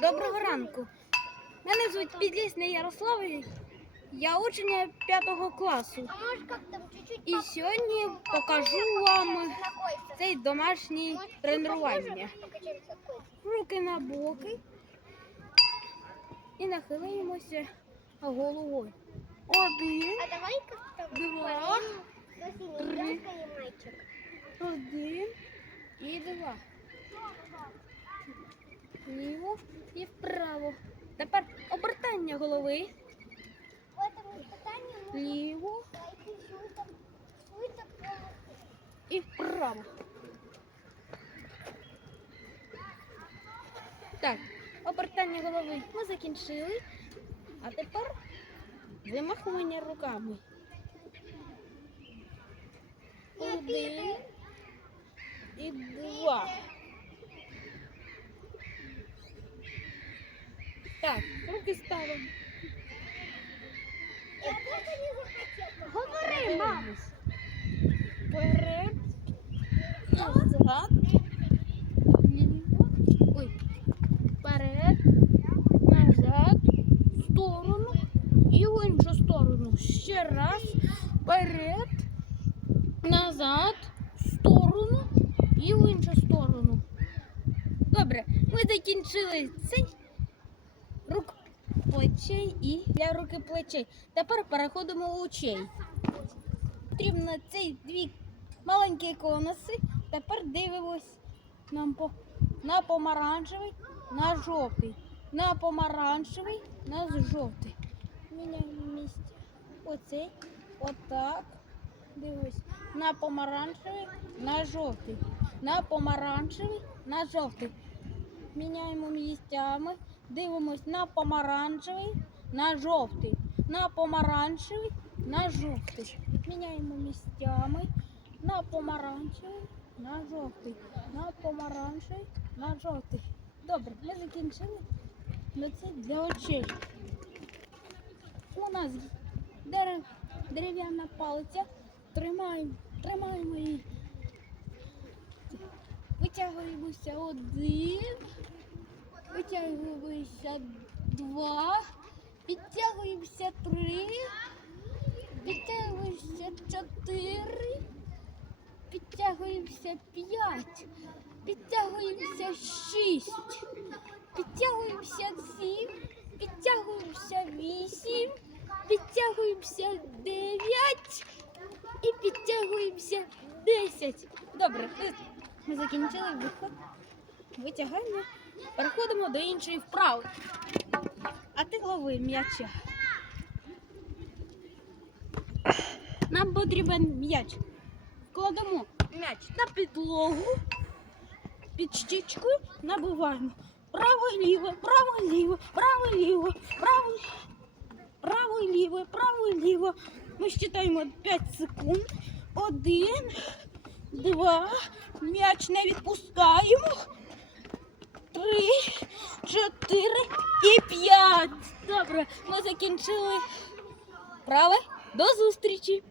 Доброго ранку. Мене звуть Підлісний Ярослав. Я учень 5 класу. І сьогодні покажу вам цей домашній тренування. Руки на боки і нахилимося головою. Один, Два, три. один і два. Ліво і вправо. Тепер обертання голови. В этом испытании нужно Ліво пройти свиток, свиток полностью. і вправо. Так, обертання голови ми закінчили. А тепер вимахування руками. Один і два. Так, руки ставимо. Я не. Говори, мам. Вперед, назад, ой, вперед, назад, в сторону. І в іншу сторону. Ще раз, вперед, назад, в сторону. І в іншу сторону. Добре, ми закінчили цей плечей і для руки плечей. Тепер переходимо у очей потрібно ці дві маленькі конуси. Тепер дивимось нам по, на помаранчевий, на жовтий. На помаранчевий, на жовтий. Міняємо місце. Оцей, отак. Дивись. На помаранчевий, на жовтий. На помаранчевий, на жовтий. Міняємо місцями. Дивимось на помаранчевий, на жовтий. На помаранчевий, на жовтий. Міняємо місцями на помаранчевий, на жовтий, на помаранчевий, на жовтий. Добре, ми закінчили. Ну це для очей. У нас дерев, дерев'яна палиця. Тримаємо, тримаємо її. Витягуємося один, витягуємося два, підтягуємося три. Підтягуємося чотири, підтягуємося п'ять, підтягуємося шість, підтягуємося сім, підтягуємося вісім, підтягуємося дев'ять і підтягуємося десять. Добре, ми, закінчили виход. Витягаємо, переходимо до іншої вправи. А ти лови м'яча. Нам потрібен м'яч. Кладемо м'яч на підлогу, під щічкою набиваємо. Право-ліво, право-ліво, право-ліво, право, право-ліво, право-ліво. Ми считаємо 5 секунд. Один, два, м'яч не відпускаємо. Три, чотири і п'ять. Добре, ми закінчили. Праве. До зустрічі!